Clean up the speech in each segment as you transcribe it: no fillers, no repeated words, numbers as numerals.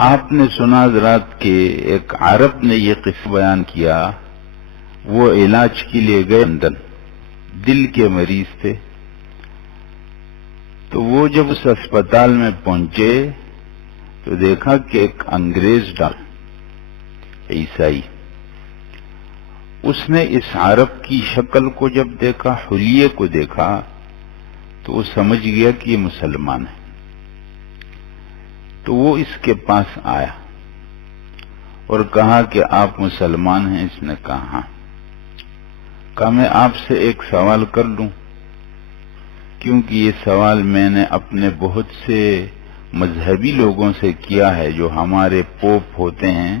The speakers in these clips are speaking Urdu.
آپ نے سنا حضرات کہ ایک عرب نے یہ قصہ بیان کیا، وہ علاج کے لیے گئے لندن، دل کے مریض تھے، تو وہ جب اس اسپتال میں پہنچے تو دیکھا کہ ایک انگریز ڈاکٹر عیسائی، اس نے اس عرب کی شکل کو جب دیکھا، حلیے کو دیکھا، تو وہ سمجھ گیا کہ یہ مسلمان ہے، تو وہ اس کے پاس آیا اور کہا کہ آپ مسلمان ہیں؟ اس نے کہا ہاں۔ کہا میں آپ سے ایک سوال کر لوں، کیونکہ یہ سوال میں نے اپنے بہت سے مذہبی لوگوں سے کیا ہے جو ہمارے پوپ ہوتے ہیں،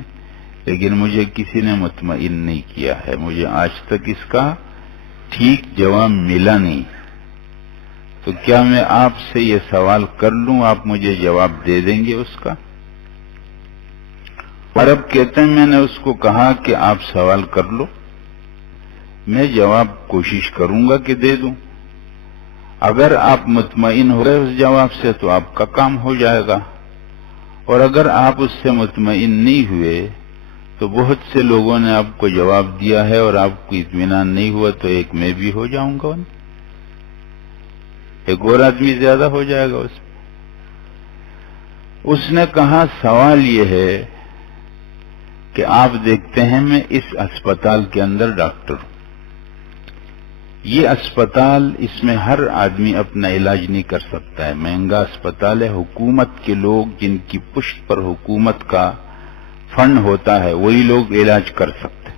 لیکن مجھے کسی نے مطمئن نہیں کیا ہے، مجھے آج تک اس کا ٹھیک جواب ملا نہیں، تو کیا میں آپ سے یہ سوال کر لوں، آپ مجھے جواب دے دیں گے اس کا؟ عرب کہتے ہیں میں نے اس کو کہا کہ آپ سوال کر لو، میں جواب کوشش کروں گا کہ دے دوں، اگر آپ مطمئن ہو گئے اس جواب سے تو آپ کا کام ہو جائے گا، اور اگر آپ اس سے مطمئن نہیں ہوئے تو بہت سے لوگوں نے آپ کو جواب دیا ہے اور آپ کو اطمینان نہیں ہوا تو ایک میں بھی ہو جاؤں گا، ایک اور آدمی زیادہ ہو جائے گا اس نے کہا سوال یہ ہے کہ آپ دیکھتے ہیں میں اس اسپتال کے اندر ڈاکٹر ہوں، یہ اسپتال، اس میں ہر آدمی اپنا علاج نہیں کر سکتا ہے، مہنگا اسپتال ہے، حکومت کے لوگ جن کی پشت پر حکومت کا فنڈ ہوتا ہے وہی لوگ علاج کر سکتے،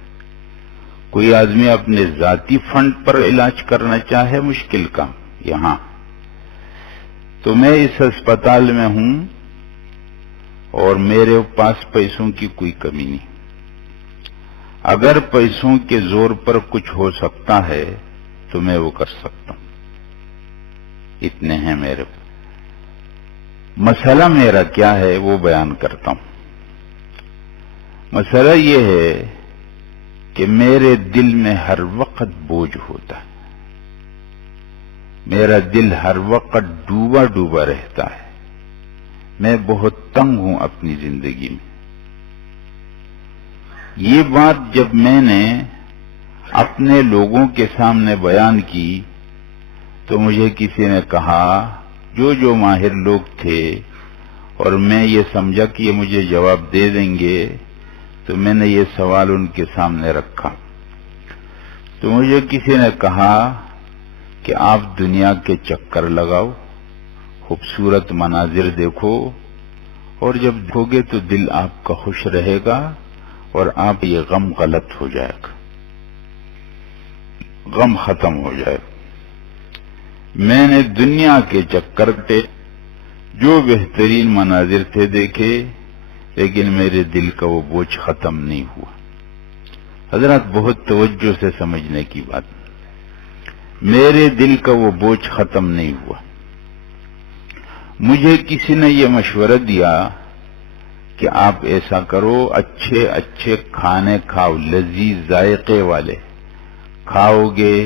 کوئی آدمی اپنے ذاتی فنڈ پر علاج کرنا چاہے مشکل کام یہاں، تو میں اس اسپتال میں ہوں اور میرے پاس پیسوں کی کوئی کمی نہیں، اگر پیسوں کے زور پر کچھ ہو سکتا ہے تو میں وہ کر سکتا ہوں، اتنے ہیں میرے پاس۔ مسئلہ میرا کیا ہے وہ بیان کرتا ہوں۔ مسئلہ یہ ہے کہ میرے دل میں ہر وقت بوجھ ہوتا ہے، میرا دل ہر وقت ڈوبا ڈوبا رہتا ہے، میں بہت تنگ ہوں اپنی زندگی میں۔ یہ بات جب میں نے اپنے لوگوں کے سامنے بیان کی تو مجھے کسی نے کہا، جو ماہر لوگ تھے، اور میں یہ سمجھا کہ یہ مجھے جواب دے دیں گے، تو میں نے یہ سوال ان کے سامنے رکھا، تو مجھے کسی نے کہا کہ آپ دنیا کے چکر لگاؤ، خوبصورت مناظر دیکھو، اور جب دیکھو گے تو دل آپ کا خوش رہے گا اور آپ یہ غم غلط ہو جائے گا، غم ختم ہو جائے گا۔ میں نے دنیا کے چکر کے جو بہترین مناظر تھے دیکھے، لیکن میرے دل کا وہ بوجھ ختم نہیں ہوا۔ حضرات بہت توجہ سے سمجھنے کی بات، میرے دل کا وہ بوجھ ختم نہیں ہوا۔ مجھے کسی نے یہ مشورہ دیا کہ آپ ایسا کرو، اچھے اچھے کھانے کھاؤ، لذیذ ذائقے والے کھاؤ گے،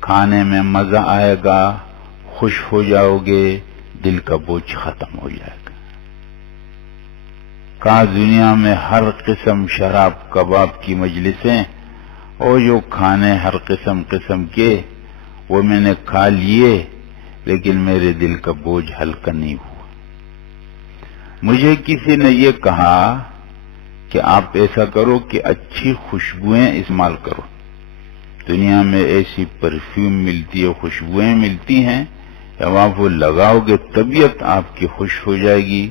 کھانے میں مزہ آئے گا، خوش ہو جاؤ گے، دل کا بوجھ ختم ہو جائے گا۔ کہا دنیا میں ہر قسم شراب کباب کی مجلسیں اور جو کھانے ہر قسم کے وہ میں نے کھا لیے، لیکن میرے دل کا بوجھ ہلکا نہیں ہوا۔ مجھے کسی نے یہ کہا کہ آپ ایسا کرو کہ اچھی خوشبوئیں استعمال کرو، دنیا میں ایسی پرفیوم ملتی ہے، خوشبوئیں ملتی ہیں، جب آپ وہ لگاؤ گے طبیعت آپ کی خوش ہو جائے گی،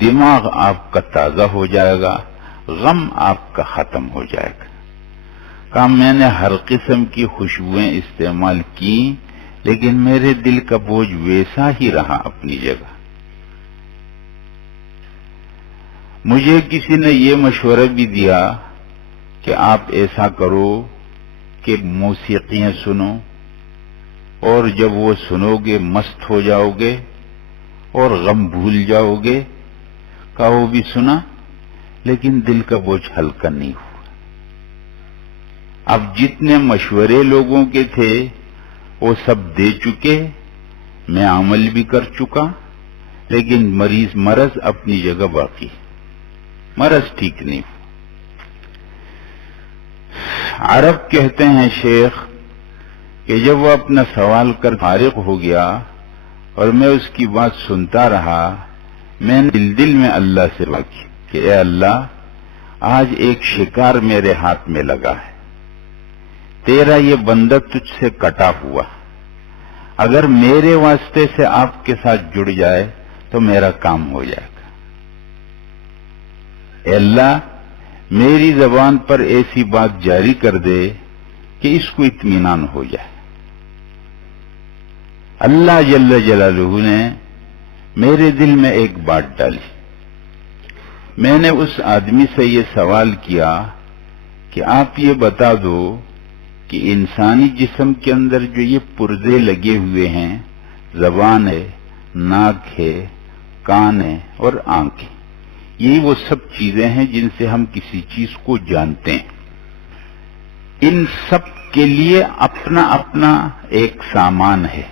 دماغ آپ کا تازہ ہو جائے گا، غم آپ کا ختم ہو جائے گا۔ کہا میں نے ہر قسم کی خوشبوئیں استعمال کی، لیکن میرے دل کا بوجھ ویسا ہی رہا اپنی جگہ۔ مجھے کسی نے یہ مشورہ بھی دیا کہ آپ ایسا کرو کہ موسیقیاں سنو، اور جب وہ سنو گے مست ہو جاؤ گے اور غم بھول جاؤ گے۔ کہا وہ بھی سنا، لیکن دل کا بوجھ ہلکا نہیں ہوا۔ اب جتنے مشورے لوگوں کے تھے وہ سب دے چکے، میں عمل بھی کر چکا، لیکن مرض اپنی جگہ باقی۔ مرض ٹھیک نہیں ہوا۔ عرب کہتے ہیں شیخ کہ جب وہ اپنا سوال کر فارغ ہو گیا اور میں اس کی بات سنتا رہا، میں نے دل میں اللہ سے دعا کی کہ اے اللہ، آج ایک شکار میرے ہاتھ میں لگا ہے، تیرا یہ بندہ تجھ سے کٹا ہوا، اگر میرے واسطے سے آپ کے ساتھ جڑ جائے تو میرا کام ہو جائے گا۔ اے اللہ، میری زبان پر ایسی بات جاری کر دے کہ اس کو اطمینان ہو جائے۔ اللہ جل جلالہ نے میرے دل میں ایک بات ڈالی۔ میں نے اس آدمی سے یہ سوال کیا کہ آپ یہ بتا دو کہ انسانی جسم کے اندر جو یہ پرزے لگے ہوئے ہیں، زبان ہے، ناک ہے، کان ہے اور آنکھ ہے، یہ وہ سب چیزیں ہیں جن سے ہم کسی چیز کو جانتے ہیں۔ ان سب کے لیے اپنا اپنا ایک سامان ہے۔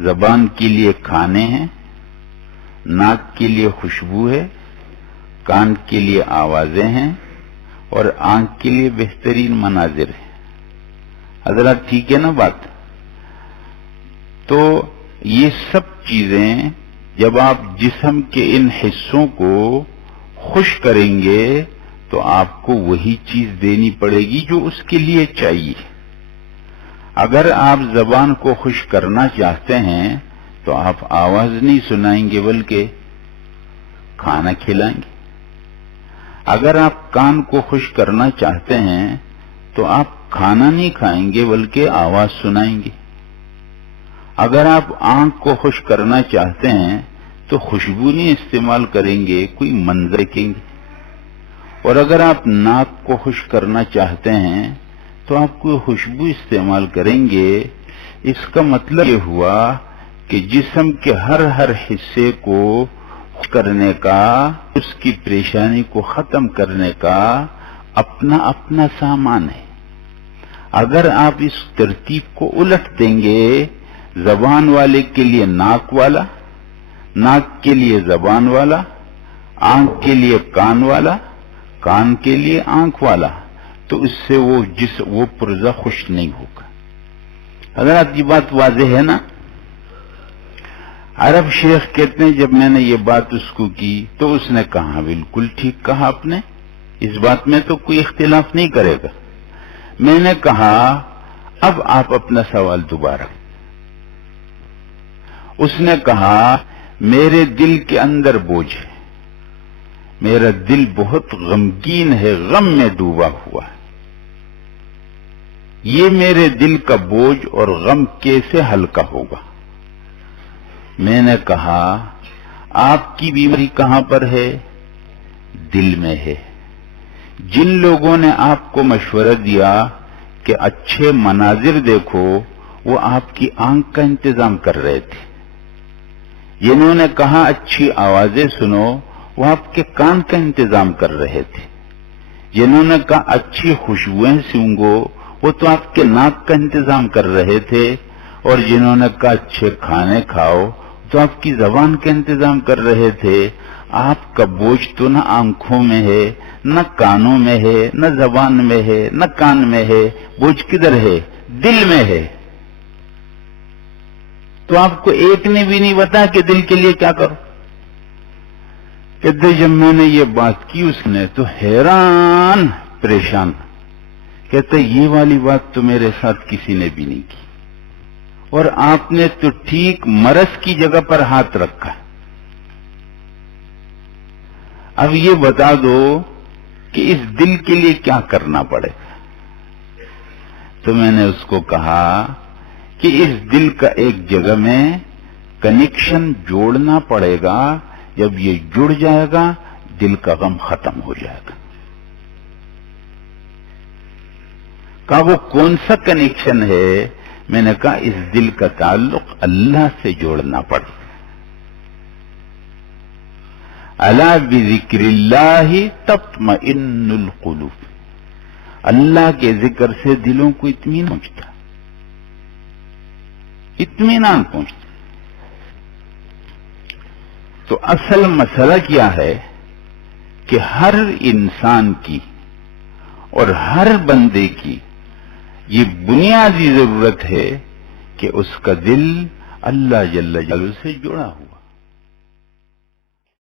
زبان کے لیے کھانے ہیں، ناک کے لیے خوشبو ہے، کان کے لیے آوازیں ہیں اور آنکھ کے لیے بہترین مناظر ہیں۔ حضرات ٹھیک ہے نا بات؟ تو یہ سب چیزیں جب آپ جسم کے ان حصوں کو خوش کریں گے تو آپ کو وہی چیز دینی پڑے گی جو اس کے لیے چاہیے۔ اگر آپ زبان کو خوش کرنا چاہتے ہیں تو آپ آواز نہیں سنائیں گے بلکہ کھانا کھلائیں گے۔ اگر آپ کان کو خوش کرنا چاہتے ہیں تو آپ کھانا نہیں کھائیں گے بلکہ آواز سنائیں گے۔ اگر آپ آنکھ کو خوش کرنا چاہتے ہیں تو خوشبو نہیں استعمال کریں گے، کوئی منظر دیکھیں گے۔ اور اگر آپ ناک کو خوش کرنا چاہتے ہیں تو آپ کوئی خوشبو استعمال کریں گے۔ اس کا مطلب یہ ہوا کہ جسم کے ہر حصے کو خوش کرنے کا، اس کی پریشانی کو ختم کرنے کا اپنا اپنا سامان ہے۔ اگر آپ اس ترتیب کو الٹ دیں گے، زبان والے کے لیے ناک والا، ناک کے لیے زبان والا، آنکھ کے لیے کان والا، کان کے لیے آنکھ والا، تو اس سے وہ پرزہ خوش نہیں ہوگا۔ حضرات یہ بات واضح ہے نا؟ عرب شیخ کہتے ہیں جب میں نے یہ بات اس کو کی تو اس نے کہا بالکل ٹھیک کہا آپ نے، اس بات میں تو کوئی اختلاف نہیں کرے گا۔ میں نے کہا اب آپ اپنا سوال دوبارہ۔ اس نے کہا میرے دل کے اندر بوجھ ہے، میرا دل بہت غمگین ہے، غم میں ڈوبا ہوا ہے، یہ میرے دل کا بوجھ اور غم کیسے ہلکا ہوگا؟ میں نے کہا آپ کی بیماری کہاں پر ہے؟ دل میں ہے۔ جن لوگوں نے آپ کو مشورہ دیا کہ اچھے مناظر دیکھو، وہ آپ کی آنکھ کا انتظام کر رہے تھے۔ جنہوں نے کہا اچھی آوازیں سنو، وہ آپ کے کان کا انتظام کر رہے تھے۔ جنہوں نے کہا اچھی خوشبوئیں سونگو، وہ تو آپ کے ناک کا انتظام کر رہے تھے۔ اور جنہوں نے کہا اچھے کھانے کھاؤ، تو آپ کی زبان کا انتظام کر رہے تھے۔ آپ کا بوجھ تو نہ آنکھوں میں ہے، نہ کانوں میں ہے، نہ زبان میں ہے، نہ کان میں ہے، بوجھ کدھر ہے؟ دل میں ہے۔ تو آپ کو ایک نے بھی نہیں بتایا کہ دل کے لیے کیا کرو؟ کہتے جب میں نے یہ بات کی اس نے تو حیران پریشان، کہتے یہ والی بات تو میرے ساتھ کسی نے بھی نہیں کی، اور آپ نے تو ٹھیک مرض کی جگہ پر ہاتھ رکھا۔ اب یہ بتا دو کہ اس دل کے لیے کیا کرنا پڑے گا؟ تو میں نے اس کو کہا کہ اس دل کا ایک جگہ میں کنیکشن جوڑنا پڑے گا، جب یہ جڑ جائے گا دل کا غم ختم ہو جائے گا۔ کہا وہ کون سا کنیکشن ہے؟ میں نے کہا اس دل کا تعلق اللہ سے جوڑنا پڑے گا۔ الا بذکر اللہ تطمئن القلوب، اللہ کے ذکر سے دلوں کو اطمینان پہنچتا۔ تو اصل مسئلہ کیا ہے کہ ہر انسان کی اور ہر بندے کی یہ بنیادی ضرورت ہے کہ اس کا دل اللہ جل جلالہ سے جڑا ہوا.